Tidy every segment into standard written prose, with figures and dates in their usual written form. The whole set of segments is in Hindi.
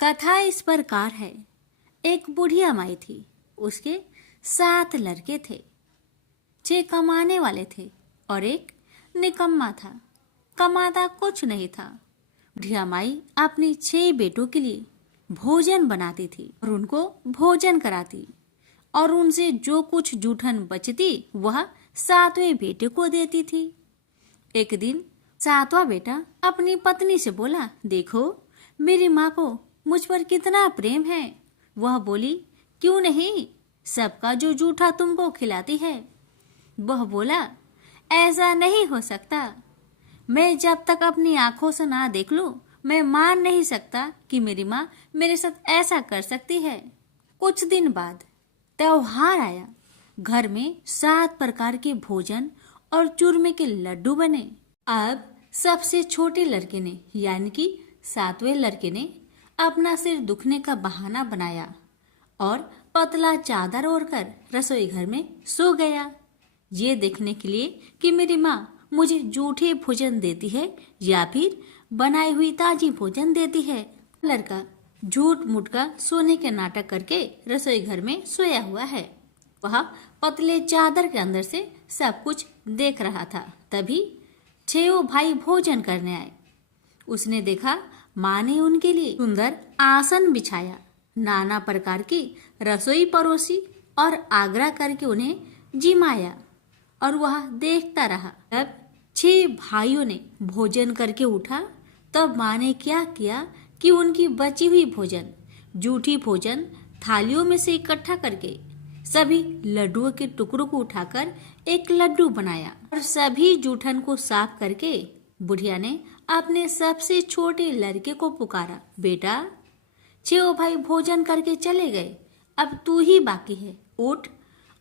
कथा इस प्रकार है। एक बुढ़िया माई थी, उसके 7 लड़के थे। 6 कमाने वाले थे और एक निकम्मा था, कमाता कुछ नहीं था। बुढ़िया माई अपनी 6 बेटों के लिए भोजन बनाती थी और उनको भोजन कराती, और उनसे जो कुछ जूठन बचती वह 7वें बेटे को देती थी। एक दिन 7वां बेटा अपनी पत्नी से बोला, देखो मेरी माँ को मुझ पर कितना प्रेम है। वह बोली, क्यों नहीं, सबका जो जूठा तुमको खिलाती है। वह बोला, ऐसा नहीं हो सकता, मैं जब तक अपनी आंखों से ना देख लूं मैं मान नहीं सकता कि मेरी माँ मेरे साथ ऐसा कर सकती है। कुछ दिन बाद त्योहार आया। घर में 7 प्रकार के भोजन और चूरमे के लड्डू बने। अब सबसे छोटे लड़के ने यानी कि 7वें लड़के ने अपना सिर दुखने का बहाना बनाया और पतला चादर ओढ़कर रसोई घर में सो गया, ये देखने के लिए कि मेरी माँ मुझे जूठे भोजन देती है या फिर बनाई हुई ताजी भोजन देती है। लड़का झूठ मूठ का सोने के नाटक करके रसोई घर में सोया हुआ है। वह पतले चादर के अंदर से सब कुछ देख रहा था। तभी 6 भाई भोजन करने आए। उसने देखा माँ ने उनके लिए सुंदर आसन बिछाया, नाना प्रकार की रसोई परोसी और आग्रह करके उन्हें जिमाया, और वह देखता रहा। तब 6 भाइयों ने भोजन करके उठा। तब माँ ने क्या किया कि उनकी बची हुई भोजन, जूठी भोजन थालियों में से इकट्ठा करके सभी लड्डुओं के टुकड़ों को उठाकर एक लड्डू बनाया और सभी जूठन को साफ करके बुढ़िया ने अपने सबसे छोटे लड़के को पुकारा, बेटा 6 भाई भोजन करके चले गए, अब तू ही बाकी है, उठ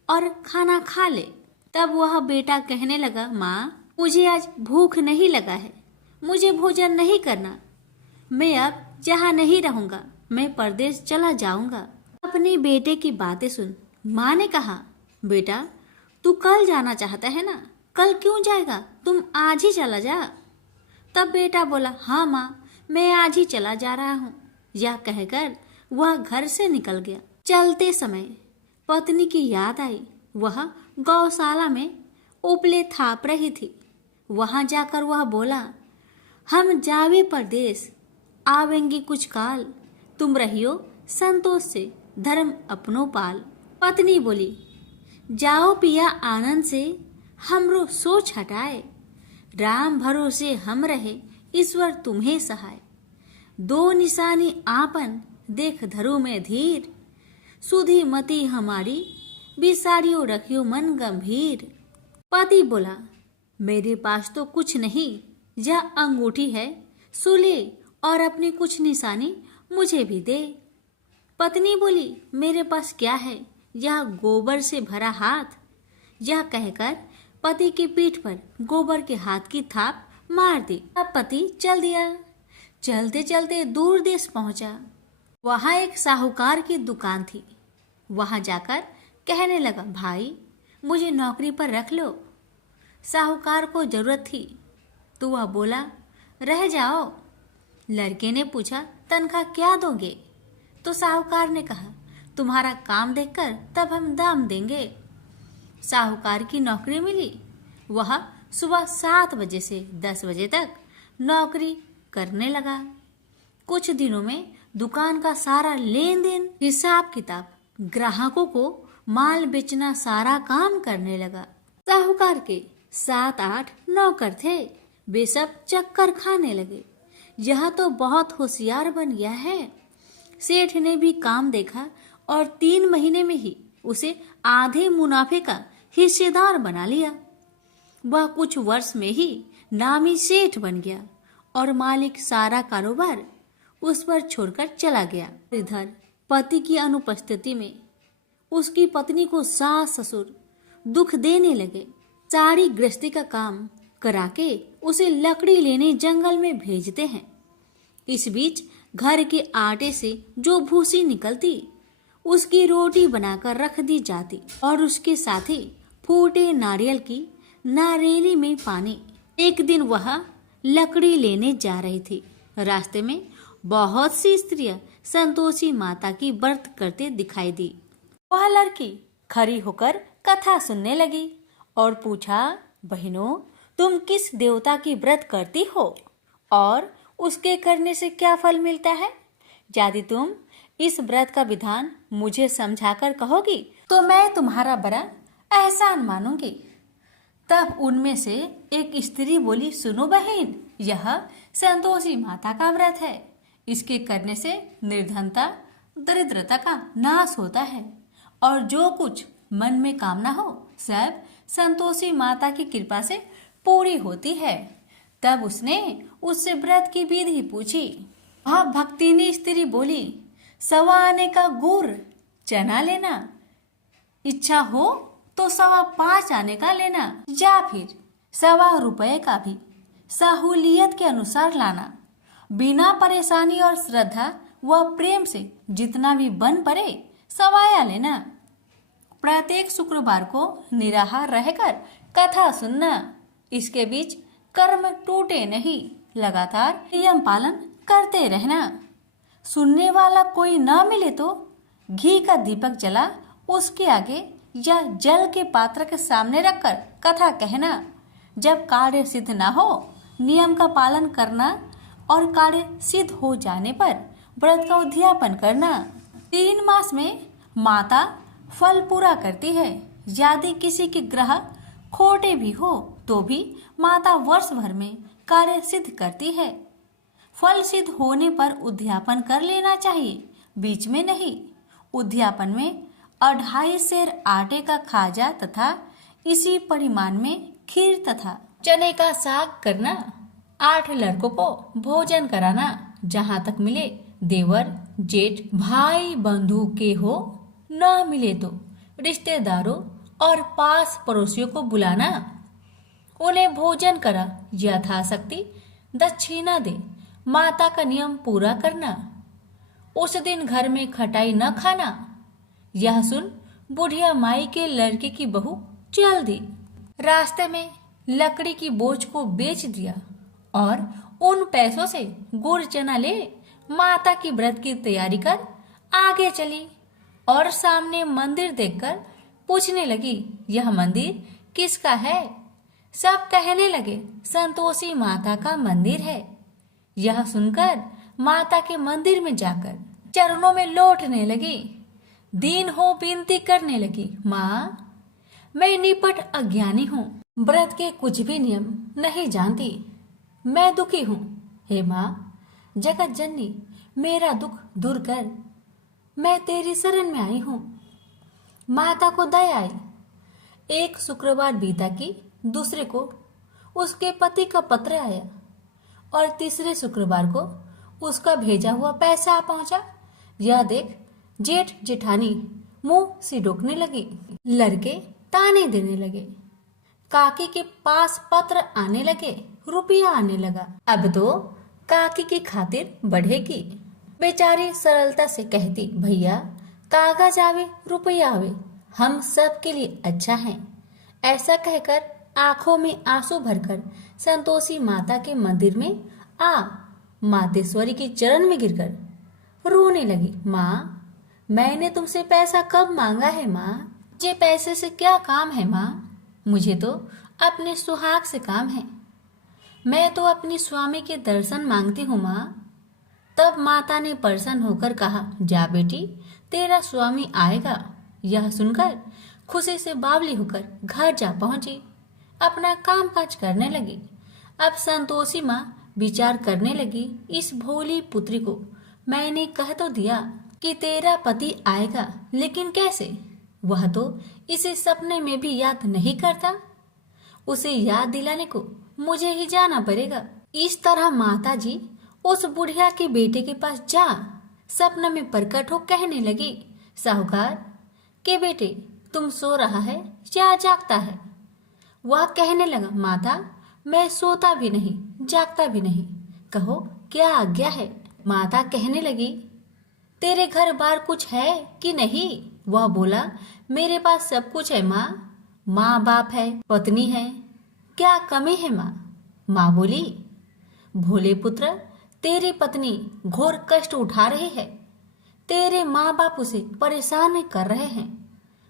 और खाना खा ले। तब वह बेटा कहने लगा, माँ मुझे आज भूख नहीं लगा है, मुझे भोजन नहीं करना, मैं अब जहाँ नहीं रहूंगा, मैं परदेश चला जाऊंगा। अपने बेटे की बातें सुन माँ ने कहा, बेटा तू कल जाना चाहता है ना, कल क्यों जाएगा, तुम आज ही चला जा। तब बेटा बोला, हाँ माँ मैं आज ही चला जा रहा हूँ। यह कहकर वह घर से निकल गया। चलते समय पत्नी की याद आई। वह गौशाला में उपले थाप रही थी। वहां जाकर वह बोला, हम जावे परदेश, आवेंगे कुछ काल, तुम रहियो संतोष से, धर्म अपनो पाल। पत्नी बोली, जाओ पिया आनंद से, हमरो सोच हटाए, राम भरोसे हम रहे, ईश्वर तुम्हें सहाय। 2 निशानी आपन, देख धरो में धीर, सुधी मती हमारी, बिसारियो रखियो मन गंभीर। पति बोला, मेरे पास तो कुछ नहीं, यह अंगूठी है, सुले और अपनी कुछ निशानी मुझे भी दे। पत्नी बोली, मेरे पास क्या है, यह गोबर से भरा हाथ। यह कहकर पति की पीठ पर गोबर के हाथ की थाप मार दी। अब पति चल दिया। चलते चलते दूर देश पहुंचा। वहां एक साहूकार की दुकान थी। वहां जाकर कहने लगा, भाई मुझे नौकरी पर रख लो। साहूकार को जरूरत थी तो वह बोला, रह जाओ। लड़के ने पूछा, तनख्वाह क्या दोगे? तो साहूकार ने कहा, तुम्हारा काम देखकर तब हम दाम देंगे। साहूकार की नौकरी मिली। वह सुबह 7 बजे से 10 बजे तक नौकरी करने लगा। कुछ दिनों में दुकान का सारा लेन देन, हिसाब किताब, ग्राहकों को माल बेचना, सारा काम करने लगा। साहूकार के 7-8 नौकर थे। वे सब चक्कर खाने लगे। यह तो बहुत होशियार बन गया है। सेठ ने भी काम देखा और 3 महीने में ही उसे आधे मुनाफे का हिस्सेदार बना लिया। वह कुछ वर्ष में ही नामी सेठ बन गया और मालिक सारा कारोबार उस पर छोड़कर चला गया। इधर पति की अनुपस्थिति में उसकी पत्नी को सास ससुर दुख देने लगे। सारी गृहस्थी का काम करा के उसे लकड़ी लेने जंगल में भेजते हैं। इस बीच घर के आटे से जो भूसी निकलती उसकी रोटी बनाकर रख दी जाती और उसके साथ ही फूटे नारियल की नारेली में पानी। एक दिन वह लकड़ी लेने जा रही थी। रास्ते में बहुत सी स्त्रियां संतोषी माता की व्रत करते दिखाई दी। वह लड़की खड़ी होकर कथा सुनने लगी और पूछा, बहनों, तुम किस देवता की व्रत करती हो और उसके करने से क्या फल मिलता है? यदि तुम इस व्रत का विधान मुझे समझाकर कहोगी तो मैं तुम्हारा बड़ा एहसान मानूंगी। तब उनमें से एक स्त्री बोली, सुनो बहन, यह संतोषी माता का व्रत है। इसके करने से निर्धनता, दरिद्रता का नाश होता है और जो कुछ मन में कामना हो सब संतोषी माता की कृपा से पूरी होती है। तब उसने उससे व्रत की विधि पूछी। वह भक्तिनी स्त्री बोली, 1.25 आने का गुड़ चना लेना, इच्छा हो तो 5.25 आने का लेना, या फिर 1.25 रुपए का भी सहूलियत के अनुसार लाना। बिना परेशानी और श्रद्धा व प्रेम से जितना भी बन पड़े सवाया लेना। प्रत्येक शुक्रवार को निराहार रहकर कथा सुनना। इसके बीच कर्म टूटे नहीं, लगातार नियम पालन करते रहना। सुनने वाला कोई न मिले तो घी का दीपक जला उसके आगे या जल के पात्र के सामने रखकर कथा कहना। जब कार्य सिद्ध न हो नियम का पालन करना और कार्य सिद्ध हो जाने पर व्रत का उद्यापन करना। 3 मास में माता फल पूरा करती है। यदि किसी के ग्रह खोटे भी हो तो भी माता वर्ष भर में कार्य सिद्ध करती है। फल सिद्ध होने पर उद्यापन कर लेना चाहिए, बीच में नहीं। उद्यापन में 2.5 सेर आटे का खाजा तथा इसी परिमाण में खीर तथा चने का साग करना। 8 लड़कों को भोजन कराना। जहाँ तक मिले देवर, जेठ, भाई बंधु के हो, न मिले तो रिश्तेदारों और पास पड़ोसियों को बुलाना। उन्हें भोजन करा, यथाशक्ति दक्षिणा दे। माता का नियम पूरा करना। उस दिन घर में खटाई न खाना। यह सुन बुढ़िया माई के लड़के की बहू चल दी। रास्ते में लकड़ी की बोझ को बेच दिया और उन पैसों से गुड़ चना ले माता की व्रत की तैयारी कर आगे चली और सामने मंदिर देखकर पूछने लगी, यह मंदिर किसका है? सब कहने लगे, संतोषी माता का मंदिर है। यह सुनकर माता के मंदिर में जाकर चरणों में लौटने लगी। दीन हो विनती करने लगी, माँ, मैं निपट अज्ञानी हूँ, व्रत के कुछ भी नियम नहीं जानती, मैं दुखी हूँ। हे माँ, जगत जननी, मेरा दुख दूर कर, मैं तेरी शरण में आई हूँ। माता को दया आई। एक शुक्रवार बीता कि दूसरे को उसके पति का पत्र आया और तीसरे शुक्रवार को उसका भेजा हुआ पैसा आ पहुंचा। यह देख जेठ जेठानी मुंह सिडोकने लगी। लड़के ताने देने लगे। काकी के पास पत्र आने लगे, रुपया आने लगा। अब तो काकी की खातिर बढ़ेगी। बेचारी सरलता से कहती, भैया कागज आवे रुपया आवे, हम सब के लिए अच्छा है। ऐसा कहकर आंखों में आंसू भरकर संतोषी माता के मंदिर में आ मातेश्वरी के चरण में गिरकर रोने लगी। माँ, मैंने तुमसे पैसा कब मांगा है माँ? मुझे पैसे से क्या काम है माँ? मुझे तो अपने सुहाग से काम है। मैं तो अपनी स्वामी के दर्शन मांगती हूँ माँ। तब माता ने प्रसन्न होकर कहा, जा बेटी, तेरा स्वामी आएगा। यह सुनकर खुशी से बावली होकर घर जा पहुंची, अपना काम काज करने लगी। अब संतोषी माँ विचार करने लगी, इस भोली पुत्री को मैंने कह तो दिया कि तेरा पति आएगा, लेकिन कैसे? वह तो इसे सपने में भी याद नहीं करता। उसे याद दिलाने को मुझे ही जाना पड़ेगा। इस तरह माता जी उस बुढ़िया के बेटे के पास जा सपना में प्रकट हो कहने लगी, साहूकार के बेटे, तुम सो रहा है या जागता है? वह कहने लगा, माता, मैं सोता भी नहीं जागता भी नहीं, कहो क्या आज्ञा है? माता कहने लगी, तेरे घर बार कुछ है कि नहीं? वह बोला, मेरे पास सब कुछ है माँ। माँ बाप है, पत्नी है, क्या कमी है माँ? माँ बोली, भोले पुत्र, तेरी पत्नी घोर कष्ट उठा रही है, तेरे माँ बाप उसे परेशान कर रहे हैं।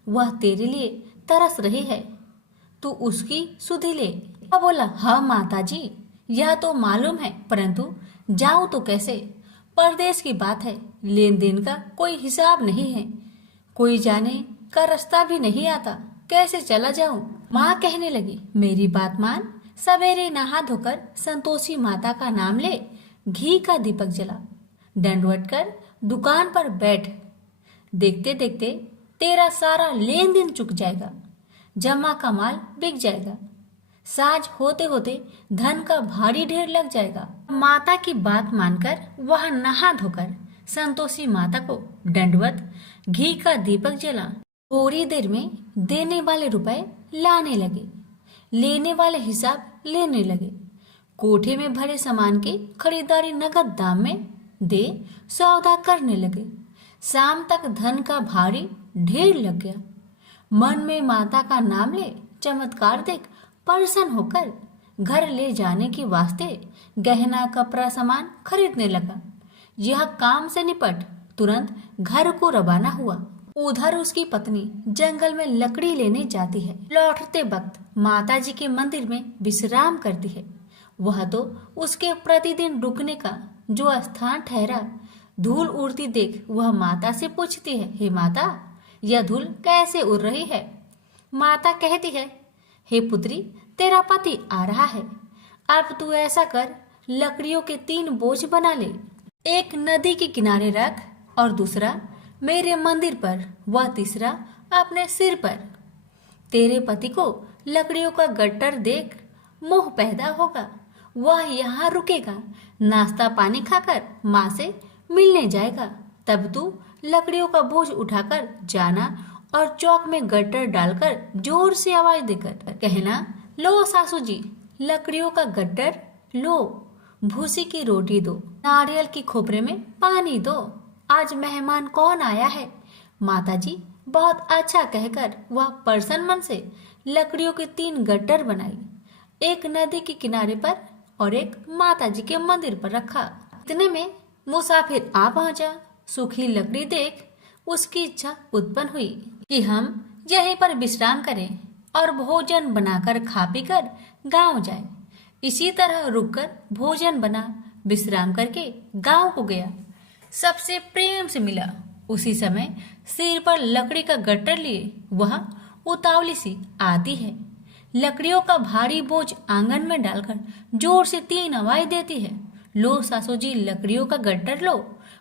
वह तेरे लिए तरस रही है, तू उसकी सुधि ले। वह बोला, हाँ माता जी, यह तो मालूम है, परंतु जाऊं तो कैसे? परदेश की बात है, लेन देन का कोई हिसाब नहीं है, कोई जाने का रास्ता भी नहीं आता, कैसे चला जाऊं? माँ कहने लगी, मेरी बात मान, सवेरे नहा धोकर संतोषी माता का नाम ले, घी का दीपक जला, दंडवत कर दुकान पर बैठ। देखते देखते तेरा सारा लेन देन चुक जाएगा, जमा का माल बिक जाएगा, साज होते होते धन का भारी ढेर लग जाएगा। माता की बात मानकर वह नहा धोकर संतोषी माता को दंडवत घी का दीपक जला। थोड़ी देर में देने वाले रुपए लाने लगे, लेने वाले हिसाब लेने लगे। कोठे में भरे सामान की खरीदारी नगद दाम में दे सौदा करने लगे। शाम तक धन का भारी ढेर लग गया। मन में माता का नाम ले चमत्कार देख प्रसन्न होकर घर ले जाने के वास्ते गहना कपड़ा सामान खरीदने लगा। यह काम से निपट तुरंत घर को रवाना हुआ। उधर उसकी पत्नी जंगल में लकड़ी लेने जाती है। लौटते वक्त माता जी के मंदिर में विश्राम करती है। वह तो उसके प्रतिदिन रुकने का जो स्थान ठहरा। धूल उड़ती देख वह माता से पूछती है, हे माता, यह धूल कैसे उड़ रही है? माता कहती है, हे पुत्री, तेरा पति आ रहा है, अब तू ऐसा कर, लकड़ियों के 3 बोझ बना ले, एक नदी के किनारे रख और दूसरा मेरे मंदिर पर, वह तीसरा अपने सिर पर। तेरे पति को लकड़ियों का गट्टर देख मोह पैदा होगा, वह यहाँ रुकेगा, नाश्ता पानी खाकर माँ से मिलने जाएगा। तब तू लकड़ियों का बोझ उठाकर जाना और चौक में गट्टर डालकर जोर से आवाज देकर कहना, लो सासू जी, लकड़ियों का गट्टर लो, भूसी की रोटी दो, नारियल की खोपरे में पानी दो, आज मेहमान कौन आया है? माता जी बहुत अच्छा कहकर वह प्रसन्न मन से लकड़ियों के 3 गट्टर बनाई, एक नदी के किनारे पर और एक माता जी के मंदिर पर रखा। इतने में मुसाफिर आ पहुंचा। सूखी लकड़ी देख उसकी इच्छा उत्पन्न हुई कि हम यहीं पर विश्राम करें और भोजन बनाकर खा पीकर गांव जाए। इसी तरह रुककर भोजन बना, विश्राम करके गांव को गया। सबसे प्रेम से मिला। उसी समय सिर पर लकड़ी का गट्टर लिए वह उतावली सी आती है। लकड़ियों का भारी बोझ आंगन में डालकर जोर से 3 आवाज देती है, लो सासू जी, लकड़ियों का गट्टर लो,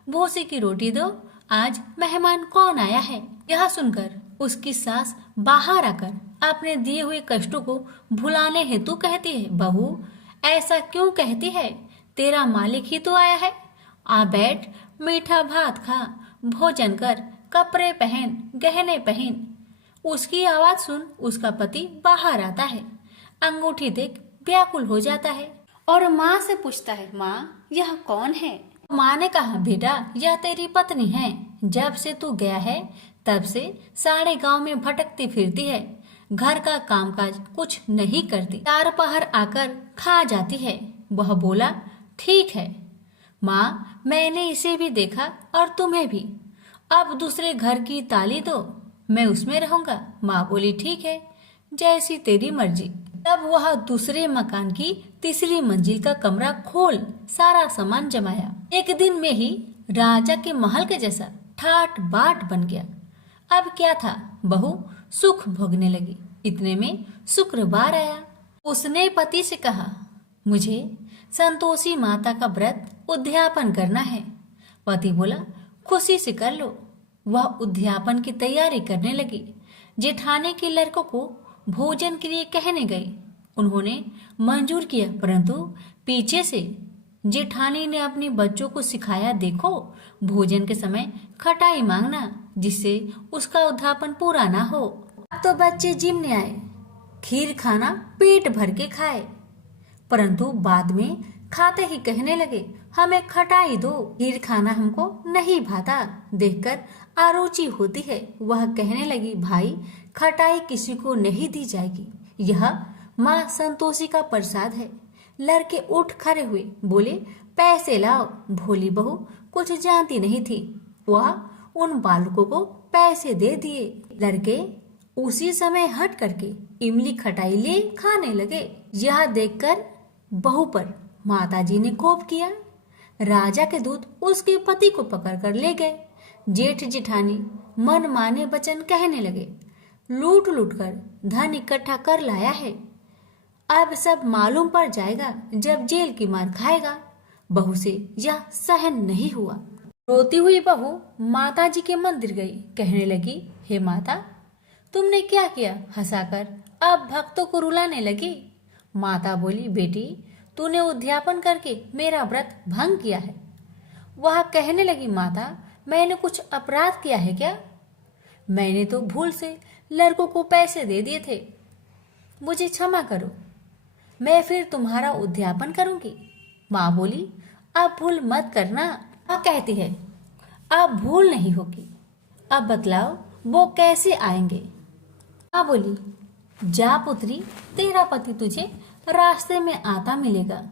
भूसी की रोटी दो, आज मेहमान कौन आया है? यह सुनकर उसकी सास बाहर आकर अपने दिए हुए कष्टों को भुलाने हेतु कहती है, बहू ऐसा क्यों कहती है? तेरा मालिक ही तो आया है, आ बैठ, मीठा भात खा, भोजन कर, कपड़े पहन, गहने पहन। उसकी आवाज सुन उसका पति बाहर आता है। अंगूठी देख व्याकुल हो जाता है और माँ से पूछता है, माँ यह कौन है? माँ ने कहा, बेटा यह तेरी पत्नी है, जब से तू गया है तब से सारे गांव में भटकती फिरती है, घर का कामकाज कुछ नहीं करती, 4 पहर आकर खा जाती है। वह बोला, ठीक है माँ, मैंने इसे भी देखा और तुम्हें भी, अब दूसरे घर की ताली दो, मैं उसमें रहूंगा। माँ बोली, ठीक है, जैसी तेरी मर्जी। तब वह दूसरे मकान की 3री मंजिल का कमरा खोल सारा सामान जमाया। एक दिन में ही राजा के महल के जैसा ठाट बाट बन गया। अब क्या था, बहू सुख भोगने लगी। इतने में शुक्रवार आया। उसने पति से कहा, मुझे संतोषी माता का व्रत उद्यापन करना है। पति बोला, खुशी से कर लो। वह उद्यापन की तैयारी करने लगी। जेठानी के लड़कों को भोजन के लिए कहने गई। उन्होंने मंजूर किया, परंतु पीछे से जेठानी ने अपने बच्चों को सिखाया, देखो भोजन के समय खटाई मांगना, जिससे उसका उद्यापन पूरा ना हो। अब तो बच्चे जिमने आए, खीर खाना पेट भर के खाए, परंतु बाद में खाते ही कहने लगे, हमें खटाई दो, खीर खाना हमको नहीं भाता। देखकर अरुचि होती है। वह कहने लगी, भाई खटाई किसी को नहीं दी जाएगी, यह माँ संतोषी का प्रसाद है। लड़के उठ खड़े हुए, बोले, पैसे लाओ। भोली बहू कुछ जानती नहीं थी, वह उन बालकों को पैसे दे दिए। लड़के उसी समय हट करके इमली खटाई ले खाने लगे। यह देखकर बहू पर माताजी ने कोप किया। राजा के दूत उसके पति को पकड़कर ले गए। जेठ जिठानी मन माने वचन कहने लगे, लूट लूट कर धन इकट्ठा कर लाया है, अब सब मालूम पड़ जाएगा जब जेल की मार खाएगा। बहू से यह सहन नहीं हुआ। रोती हुई बहू माता जी के मंदिर गई। कहने लगी, हे माता, तुमने क्या किया? हंसाकर अब भक्तों को रुलाने लगी। माता बोली, बेटी, तूने उद्यापन करके मेरा व्रत भंग किया है। वह कहने लगी, माता, मैंने कुछ अपराध किया है क्या? मैंने तो भूल से लड़कों को पैसे दे दिए थे, मुझे क्षमा करो, मैं फिर तुम्हारा उद्यापन करूंगी। माँ बोली, अब भूल मत करना। माँ कहती है, अब भूल नहीं होगी, अब बतलाओ वो कैसे आएंगे? माँ बोली, जा पुत्री, तेरा पति तुझे रास्ते में आता मिलेगा।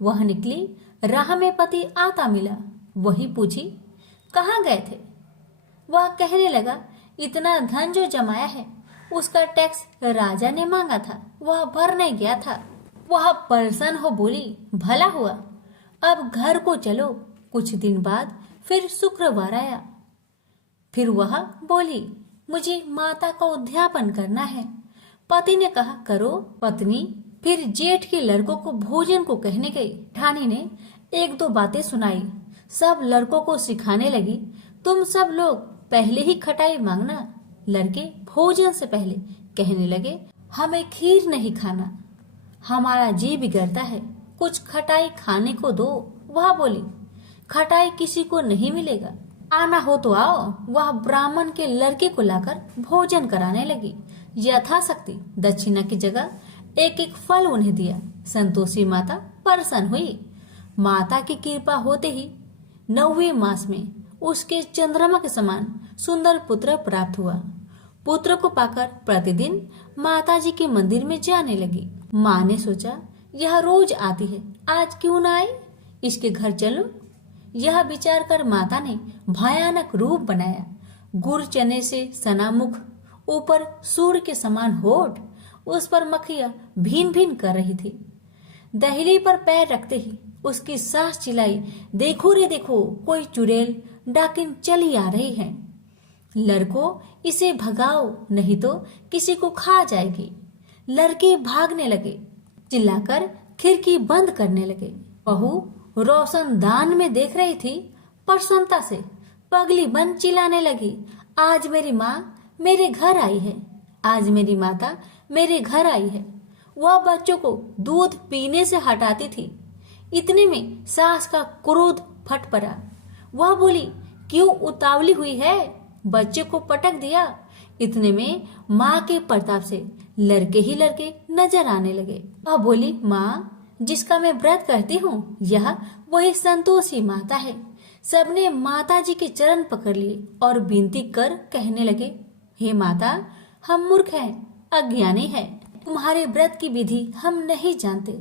वह निकली, राह में पति आता मिला। वही पूछी, कहाँ गए थे? वह कहने लगा, इतना धन जो जमाया है उसका टैक्स राजा ने मांगा था, वह भरने गया था। वह परेशान हो बोली, भला हुआ, अब घर को चलो। कुछ दिन बाद फिर शुक्रवार आया। फिर वह बोली, मुझे माता का उद्यापन करना है। पति ने कहा, करो। पत्नी फिर जेठ के लड़कों को भोजन को कहने गई। ठानी ने एक दो बातें सुनाई। सब लड़कों को सिखाने लगी, तुम सब लोग पहले ही खटाई मांगना। लड़के भोजन से पहले कहने लगे, हमें खीर नहीं खाना, हमारा जी बिगड़ता है, कुछ खटाई खाने को दो। वह बोली, खटाई किसी को नहीं मिलेगा, आना हो तो आओ। वह ब्राह्मण के लड़के को लाकर भोजन कराने लगी। यथाशक्ति दक्षिणा की जगह एक एक फल उन्हें दिया। संतोषी माता प्रसन्न हुई। माता की कृपा होते ही 9वें मास में उसके चंद्रमा के समान सुंदर पुत्र प्राप्त हुआ। पुत्र को पाकर प्रतिदिन माताजी के मंदिर में जाने लगी। माँ ने सोचा, यह रोज आती है, आज क्यों ना आए, इसके घर चलो। यह विचार कर माता ने भयानक रूप बनाया। गुड़ चने से सना मुख, ऊपर सूर्य के समान होठ, उस पर मक्खियां भिन भिन कर रही थी। दहली पर पैर रखते ही उसकी सास चिल्लाई, देखो रे देखो, कोई चुड़ैल डाकिन चली आ रही है, लड़कों इसे भगाओ नहीं तो किसी को खा जाएगी। लड़के भागने लगे, चिल्लाकर खिड़की बंद करने लगे। बहू रोशनदान में देख रही थी। प्रसन्नता से पगली बन चिल्लाने लगी, आज मेरी माँ मेरे घर आई है, आज मेरी माता मेरे घर आई है। वह बच्चों को दूध पीने से हटाती थी। इतने में सास का क्रोध फट पड़ा। वह बोली, क्यों उतावली हुई है, बच्चे को पटक दिया। इतने में माँ के प्रताप से लड़के ही लड़के नजर आने लगे। वह बोली, माँ, जिसका मैं व्रत करती हूँ, यह वही संतोषी माता है। सबने माता जी के चरण पकड़ लिए और विनती कर कहने लगे, हे माता, हम मूर्ख हैं, अज्ञानी हैं, तुम्हारे व्रत की विधि हम नहीं जानते,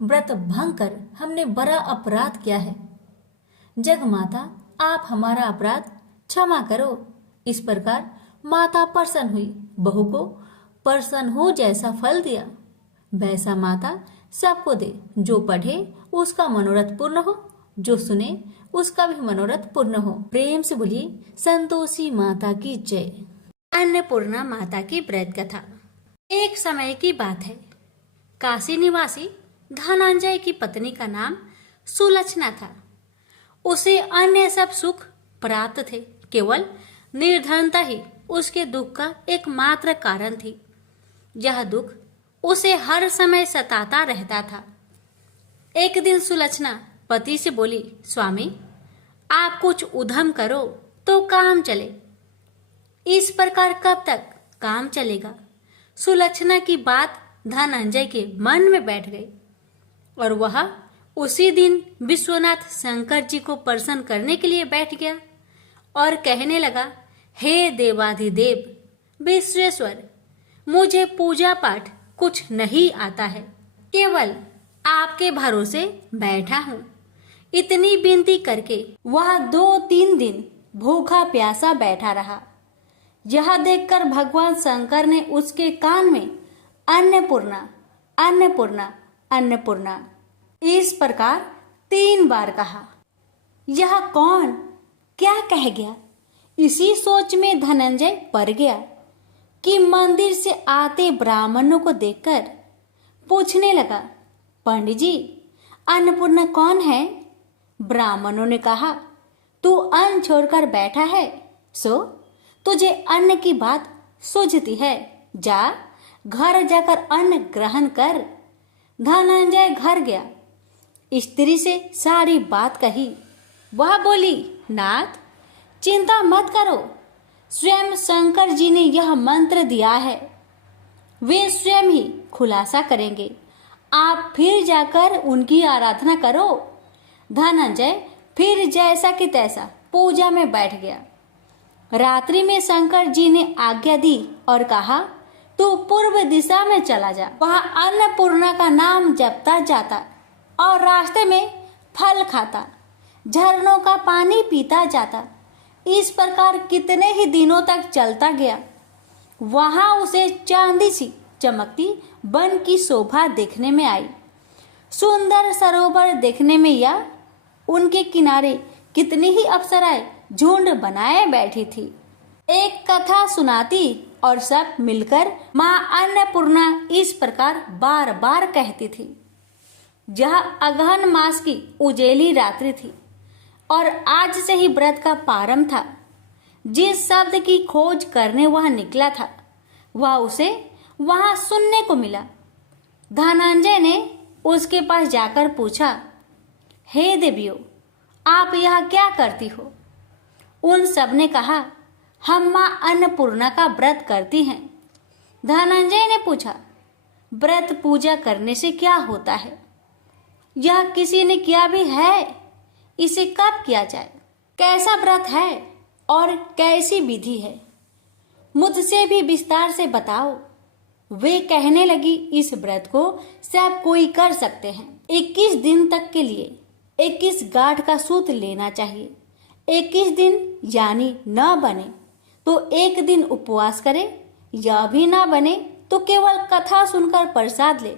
व्रत भंग कर हमने बड़ा अपराध किया है। जग माता, आप हमारा अपराध क्षमा करो। इस प्रकार माता प्रसन्न हुई। बहू को प्रसन्न हो जैसा फल दिया, वैसा माता सबको दे। जो पढ़े उसका मनोरथ पूर्ण हो, जो सुने उसका भी मनोरथ पूर्ण हो। प्रेम से बोलिए, संतोषी माता की जय। अन्नपूर्णा माता की व्रत कथा। एक समय की बात है, काशी निवासी धनंजय की पत्नी का नाम सुलक्षणा था। उसे अन्य सब सुख प्राप्त थे, केवल निर्धनता ही उसके दुख का एकमात्र कारण थी। यह दुख उसे हर समय सताता रहता था। एक दिन सुलक्षणा पति से बोली, स्वामी, आप कुछ उद्यम करो तो काम चले, इस प्रकार कब तक काम चलेगा? सुलक्षणा की बात धनंजय के मन में बैठ गई और वह उसी दिन विश्वनाथ शंकर जी को प्रसन्न करने के लिए बैठ गया और कहने लगा, हे देवाधिदेव विश्वेश्वर, मुझे पूजा पाठ कुछ नहीं आता है, केवल आपके भरोसे बैठा हूँ। इतनी विनती करके वह 2-3 दिन भूखा प्यासा बैठा रहा। यह देखकर भगवान शंकर ने उसके कान में अन्नपूर्णा अन्नपूर्णा अन्नपूर्णा इस प्रकार 3 बार कहा। यह कौन क्या कह गया? इसी सोच में धनंजय पड़ गया कि मंदिर से आते ब्राह्मणों को देखकर पूछने लगा, पंडित जी, अन्नपूर्णा कौन है? ब्राह्मणों ने कहा, तू अन्न छोड़कर बैठा है, सो तुझे अन्न की बात सूझती है, जा घर जाकर अन्न ग्रहण कर। धनंजय घर गया, स्त्री से सारी बात कही। वह बोली, नाथ चिंता मत करो, स्वयं शंकर जी ने यह मंत्र दिया है, वे स्वयं ही खुलासा करेंगे, आप फिर जाकर उनकी आराधना करो। धनंजय फिर जैसा कि तैसा पूजा में बैठ गया। रात्रि में शंकर जी ने आज्ञा दी और कहा, तू पूर्व दिशा में चला जा, वहां अन्नपूर्णा का नाम जपता जाता और रास्ते में फल खाता, झरनों का पानी पीता जाता। इस प्रकार कितने ही दिनों तक चलता गया। वहां उसे चांदी सी चमकती वन की शोभा देखने में आई। सुंदर सरोवर देखने में या उनके किनारे कितनी ही अप्सराएं झुंड बनाए बैठी थी। एक कथा सुनाती और सब मिलकर माँ अन्नपूर्णा इस प्रकार बार बार कहती थी। यह अगहन मास की उजेली रात्रि थी और आज से ही व्रत का प्रारंभ था। जिस शब्द की खोज करने वह निकला था वह उसे वहां सुनने को मिला। धनंजय ने उसके पास जाकर पूछा, हे देवियों, आप यह क्या करती हो? उन सब ने कहा, हम माँ अन्नपूर्णा का व्रत करती हैं। धनंजय ने पूछा, व्रत पूजा करने से क्या होता है? यह किसी ने किया भी है? इसे कब किया जाए? कैसा व्रत है और कैसी विधि है? मुझसे भी विस्तार से बताओ। वे कहने लगी, इस व्रत को सब कोई कर सकते हैं। 21 दिन तक के लिए 21 गांठ का सूत लेना चाहिए। 21 दिन यानी न बने तो 1 दिन उपवास करे, या भी ना बने तो केवल कथा सुनकर प्रसाद ले।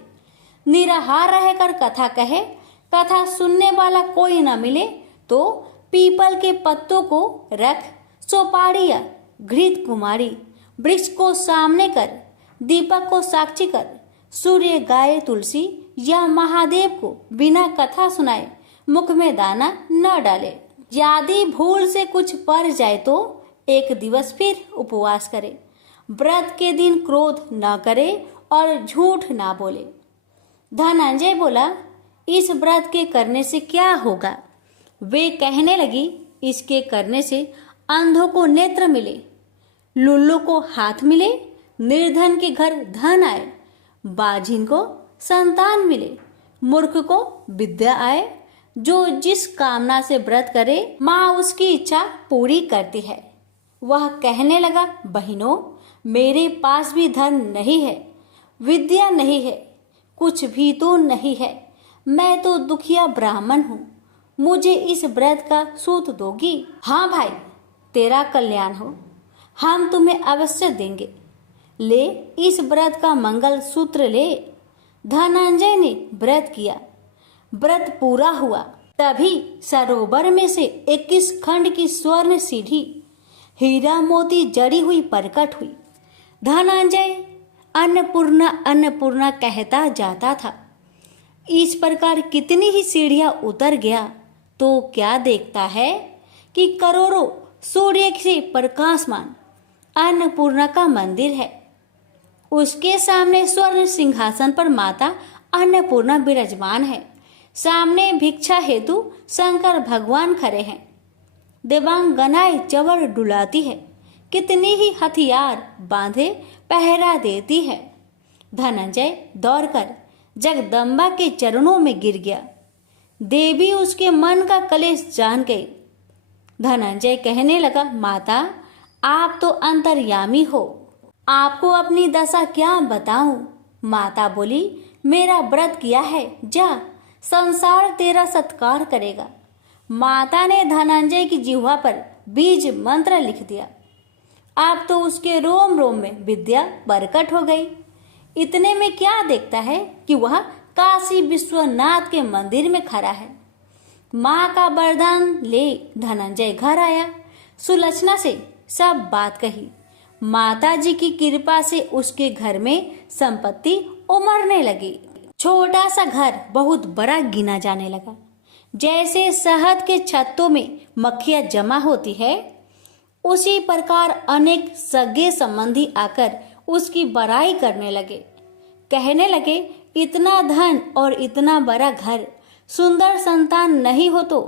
निराहार रहकर कथा कहे, कथा सुनने वाला कोई न मिले तो पीपल के पत्तों को रख, सोपाड़ी या घृत कुमारी वृक्ष को सामने कर, दीपक को साक्षी कर, सूर्य गाय तुलसी या महादेव को बिना कथा सुनाए मुख में दाना न डाले। यदि भूल से कुछ पड़ जाए तो 1 दिवस फिर उपवास करे। व्रत के दिन क्रोध न करे और झूठ ना बोले। धनंजय बोला, इस व्रत के करने से क्या होगा? वे कहने लगी, इसके करने से अंधों को नेत्र मिले, लुल्लू को हाथ मिले, निर्धन के घर धन आए, बाझिन को संतान मिले, मूर्ख को विद्या आए। जो जिस कामना से व्रत करे माँ उसकी इच्छा पूरी करती है। वह कहने लगा, बहनों, मेरे पास भी धन नहीं है, विद्या नहीं है, कुछ भी तो नहीं है। मैं तो दुखिया ब्राह्मण हूँ, मुझे इस व्रत का सूत दोगी? हाँ भाई, तेरा कल्याण हो, हम तुम्हें अवश्य देंगे। ले इस व्रत का मंगल सूत्र ले। धनंजय ने व्रत किया। व्रत पूरा हुआ तभी सरोवर में से 21 खंड की स्वर्ण सीढ़ी हीरा मोती जड़ी हुई प्रकट हुई। धनंजय अन्नपूर्णा अन्नपूर्णा कहता जाता था। इस प्रकार कितनी ही सीढ़ियां उतर गया तो क्या देखता है कि करोड़ों सूर्य से प्रकाशमान अन्नपूर्णा का मंदिर है। उसके सामने स्वर्ण सिंहासन पर माता अन्नपूर्णा विराजमान है। सामने भिक्षा हेतु शंकर भगवान खड़े हैं। देवांगनाएं चवर डुलाती है, कितनी ही हथियार बांधे पहरा देती है। धनंजय दौड़कर जगदम्बा के चरणों में गिर गया। देवी उसके मन का कलेश जान गई। धनंजय कहने लगा, माता, आप तो अंतर्यामी हो, आपको अपनी दशा क्या बताऊं? माता बोली, मेरा व्रत किया है, जा, संसार तेरा सत्कार करेगा। माता ने धनंजय की जिह्वा पर बीज मंत्र लिख दिया। अब तो उसके रोम रोम में विद्या प्रकट हो गई। इतने में क्या देखता है कि वह काशी विश्वनाथ के मंदिर में खड़ा है। माँ का वरदान ले धनंजय घर आया। सुलक्षणा से सब बात कही। माता जी की कृपा से उसके घर में संपत्ति उमड़ने लगी। छोटा सा घर बहुत बड़ा गिना जाने लगा। जैसे शहद के छत्तों में मक्खियां जमा होती है, उसी प्रकार अनेक सगे संबंधी आकर उसकी बड़ाई करने लगे। कहने लगे, इतना धन और इतना बड़ा घर, सुंदर संतान नहीं हो तो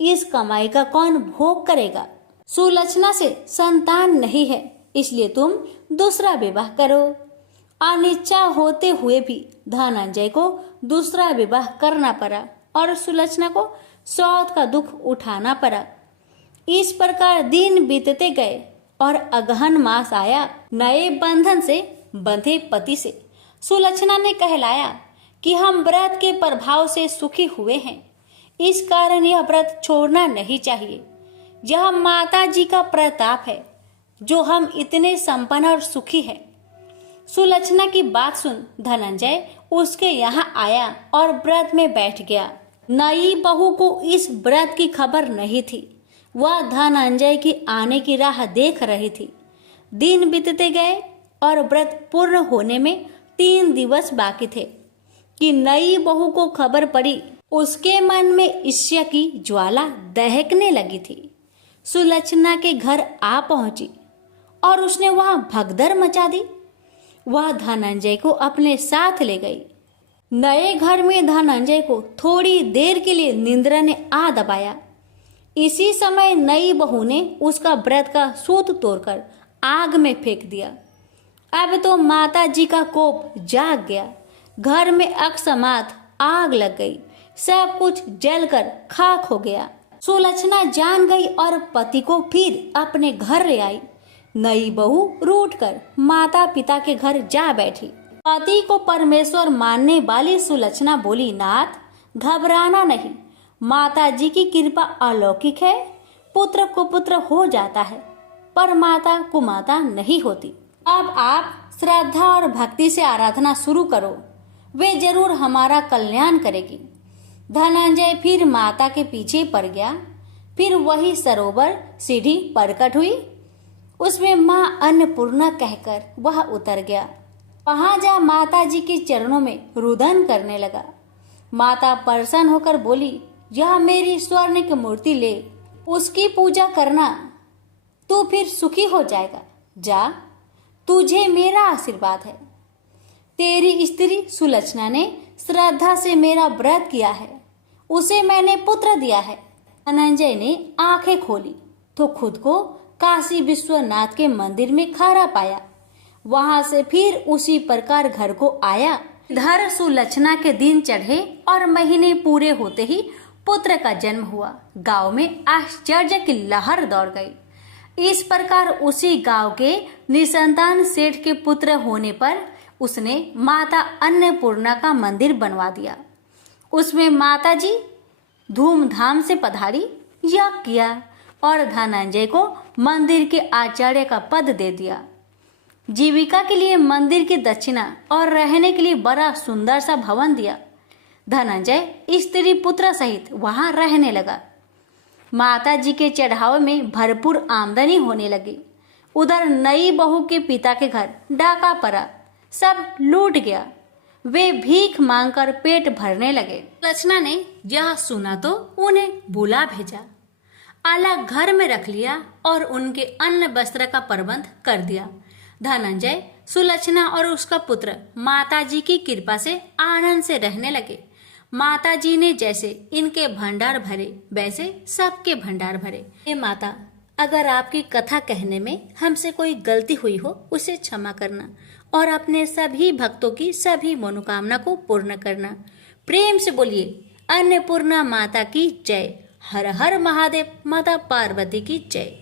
इस कमाई का कौन भोग करेगा। सुलक्षणा से संतान नहीं है, इसलिए तुम दूसरा विवाह करो। अनिच्छा होते हुए भी धनंजय को दूसरा विवाह करना पड़ा और सुलक्षणा को सौत का दुख उठाना पड़ा। इस प्रकार दिन बीतते गए और अगहन मास आया। नए बंधन से बंधे पति से सुलक्षणा ने कहलाया कि हम व्रत के प्रभाव से सुखी हुए हैं, इस कारण यह व्रत छोड़ना नहीं चाहिए। यह माता जी का प्रताप है जो हम इतने संपन्न और सुखी हैं। सुलक्षणा की बात सुन धनंजय उसके यहाँ आया और व्रत में बैठ गया। नई बहू को इस व्रत की खबर नहीं थी। वह धनंजय की आने की राह देख रही थी। दिन बीतते गए और व्रत पूर्ण होने में 3 दिवस बाकी थे कि नई बहू को खबर पड़ी। उसके मन में ईर्ष्या की ज्वाला दहकने लगी थी। सुलक्षणा के घर आ पहुंची और उसने वहां भगदड़ मचा दी। वह धनंजय को अपने साथ ले गई। नए घर में धनंजय को थोड़ी देर के लिए निंद्रा ने आ दबाया। इसी समय नई बहू ने उसका व्रत का सूत तोड़कर आग में फेंक दिया। अब तो माता जी का कोप जाग गया। घर में अकस्मात आग लग गई। सब कुछ जलकर खाक हो गया। सुलक्षणा जान गई और पति को फिर अपने घर ले आई। नई बहू रूठकर माता पिता के घर जा बैठी। पति को परमेश्वर मानने वाली सुलक्षणा बोली, नाथ घबराना नहीं, माता जी की कृपा अलौकिक है। पुत्र कुपुत्र हो जाता है पर माता कुमाता नहीं होती। अब आप श्रद्धा और भक्ति से आराधना शुरू करो, वे जरूर हमारा कल्याण करेगी। धनंजय फिर माता के पीछे पड़ गया। फिर वही सरोवर सीढ़ी प्रकट हुई। उसमें माँ अन्नपूर्णा कहकर वह उतर गया। वहां जा माता जी के चरणों में रुदन करने लगा। माता प्रसन्न होकर बोली, यह मेरी स्वर्ण की मूर्ति ले, उसकी पूजा करना, तू फिर सुखी हो जाएगा। जा, तुझे मेरा आशीर्वाद है। तेरी स्त्री सुलक्षणा ने श्रद्धा से मेरा व्रत किया है, उसे मैंने पुत्र दिया है। धनंजय ने आंखें खोली तो खुद को काशी विश्वनाथ के मंदिर में खड़ा पाया। वहां से फिर उसी प्रकार घर को आया। इधर सुलक्षणा के दिन चढ़े और महीने पूरे होते ही पुत्र का जन्म हुआ। गांव में आश्चर्य की लहर दौड़ गई। इस प्रकार उसी गांव के निसंतान सेठ के पुत्र होने पर उसने माता अन्नपूर्णा का मंदिर बनवा दिया। उसमें माता जी धूमधाम से पधारी, यज्ञ किया और धनंजय को मंदिर के आचार्य का पद दे दिया। जीविका के लिए मंदिर की दक्षिणा और रहने के लिए बड़ा सुंदर सा भवन दिया। धनंजय स्त्री पुत्र सहित वहां रहने लगा। माता जी के चढ़ावे में भरपूर आमदनी होने लगी। उधर नई बहू के पिता के घर डाका पड़ा, सब लूट गया। वे भीख मांगकर पेट भरने लगे। लक्षणा ने यह सुना तो उन्हें बुला भेजा, अलग घर में रख लिया और उनके अन्न वस्त्र का प्रबंध कर दिया। धनंजय, सुलक्षणा और उसका पुत्र माता जी की कृपा से आनंद से रहने लगे। माता जी ने जैसे इनके भंडार भरे वैसे सबके भंडार भरे। हे माता, अगर आपकी कथा कहने में हमसे कोई गलती हुई हो उसे क्षमा करना और अपने सभी भक्तों की सभी मनोकामना को पूर्ण करना। प्रेम से बोलिए अन्नपूर्णा माता की जय। हर हर महादेव, माता पार्वती की जय।